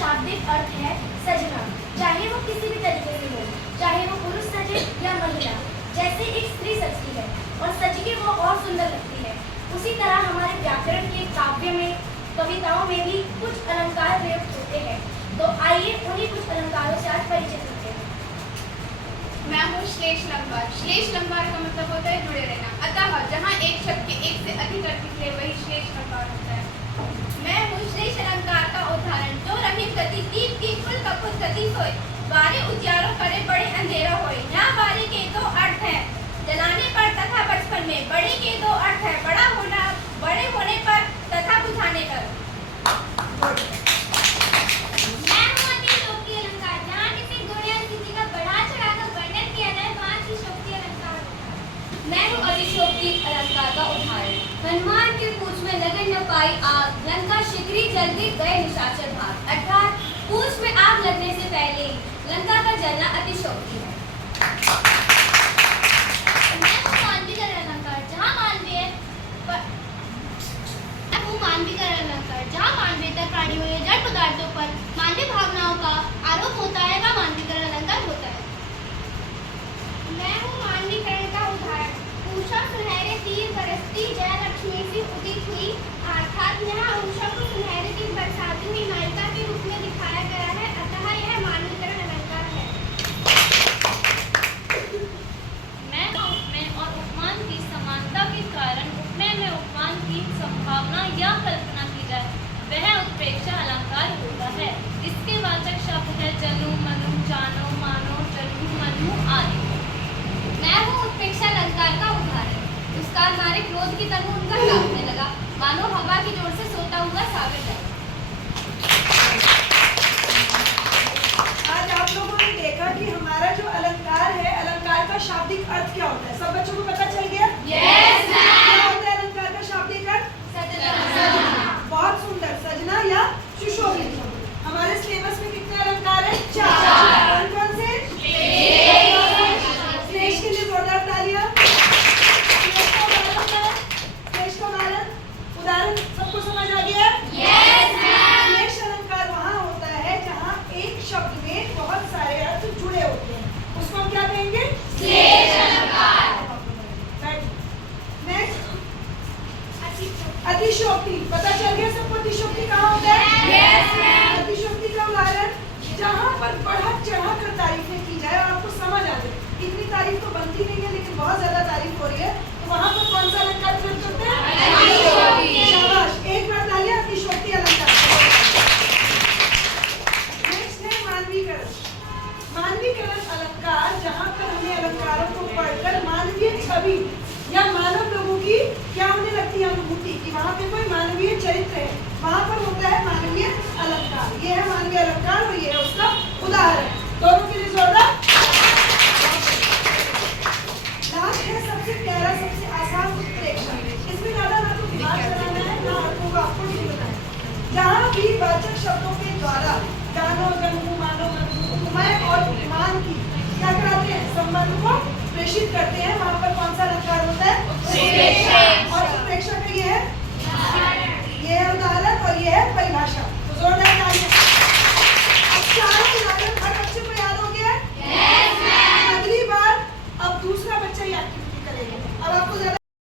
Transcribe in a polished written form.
शाब्दिक अर्थ है सजना, चाहे वो किसी भी तरीके से हो, चाहे वो पुरुष सजे या महिला। जैसे एक स्त्री सजती है और सज के वो और सुंदर लगती है, उसी तरह हमारे व्याकरण के काव्य में, कविताओं में भी कुछ अलंकार प्रयुक्त होते हैं। तो आइए उन्हीं कुछ अलंकारों से आज परिचित होते हैं। मैं हूँ श्लेष अलंकार। श्लेष अलंकार का मतलब होता है जुड़े रहना, अतः जहाँ एक शब्द के एक से अधिक अर्थ निकले वही श्लेष अलंकार होता है। मैं हूँ श्लेष अलंकार का उदाहरण, जो रही गति दीप की कुल कपुत गति सोए, बारे उजियारो करे बड़े अंधेरा होए। यहाँ बारे के दो अर्थ हैं, जलाने पर तथा बचपन में। बड़े के दो अर्थ है, बड़ा होना, बड़े होने पर तथा बुझाने पर। मैं हूँ अतिशयोक्ति अलंकार, जहाँ किसी गुण या स्थिति का बढ़ा चढ़ाकर वर्णन किया जाए वहाँ अतिशयोक्ति अलंकार होता है। मैं हूँ अतिशयोक्ति अलंकार का उदाहरण, हनुमान के पूंछ में लगन न पाई आग, लंका शीघ्र जल्दी गए निशाचर भाग। अर्थात पूंछ में आग लगने से पहले लंका का जलना अतिशयोक्ति है। मैं हूँ मानवीकरण अलंकार, जहाँ मानवीकरण अलंकार, जहाँ मानवीयता प्राणियों या जड़ पदार्थों पर मानवीय भावनाओं का आरोप होता है वह मानवीकरण अलंकार होता है। मैं हूँ मानवीकरण का उदाहरण, उषा सुनहरे तीर बरसती जय लक्ष्मी सी उदित हुई। अर्थात यहाँ उषा को सुनहरे तीर बरसाती हुई नायिका के रूप में दिखाया गया है, अतः यह मानवीकरण अलंकार है। मैं उपमेय और उपमान की समानता के कारण उपमेय में उपमान की संभावना या कल्पना की जाए वह उत्प्रेक्षा अलंकार होता है। इसके वाचक शब्द है जनु, मनु, जानो, मानो, जनु, मनु आदि। मैं हूँ उत्प्रेक्षा अलंकार का उदाहरण, उसका मारे क्रोध की तनु उनका कांपने लगा, मानो हवा की जोर से सोता हुआ सागर जाए। आज आप लोगों ने देखा कि हमारा जो अलंकार है, अलंकार का शाब्दिक अर्थ क्या होता है। सब बच्चों को पता चल गया? Yes, ma'am. क्या होता है अलंकार का शाब्दिक अर्थ? बहुत सुंदर, सजना या सुशोभित। हमारे सिलेबस में कितने अलंकार हैं? 4। कौन कौन से? श्लेष के लिए जोरदार तालियां। श्लेष का उदाहरण सबको समझ आ गया? श्लेष अलंकार वहाँ होता है जहाँ एक शब्द में बहुत सारे अर्थ जुड़े होते हैं, उसको हम क्या कहेंगे? श्लेष अलंकार। नेक्स्ट अतिशयोक्ति। पता चल गया सबको अतिशयोक्ति कहाँ होता है? अतिशयोक्ति का उदाहरण, जहाँ पर बढ़ा चढ़ा कर तारीफें की जाए और आपको समझ आ जाए। इतनी तारीफ तो बनती नहीं है लेकिन बहुत ज्यादा तारीफ हो रही है, तो वहाँ पर कौन सा अलंकार प्रयोग करते हैं? शाबाश, एक बार तालियां अतिशयोक्ति अलंकार। नेक्स्ट है मानवीकरण। मानवीकरण अलंकार, जहाँ पर हमें अलंकारों को पढ़कर मानवीय छवि या मानव लोगों की क्या होने लगती है अनुभूति कि वहाँ पे कोई मानवीय चरित्र है, वहाँ पर होता है मानवीय अलंकार। ये है मानवीय अलंकार और ये है उसका उदाहरण। दोनों के लिए जोरदार। लास्ट है सबसे प्यारा, सबसे आसान उत्प्रेक्षा। इसमें ज्यादा ना तो दिमाग चलाना है ना अर्थों का आपको ढूंढना है। जहाँ भी वाचक शब्दों के द्वारा जानो, जन्मु, मानो, मनु, उपमाएं और उपमान की क्या कराते हैं? संबंध को प्रेषित करते हैं, वहाँ पर कौन सा अलंकार होता है?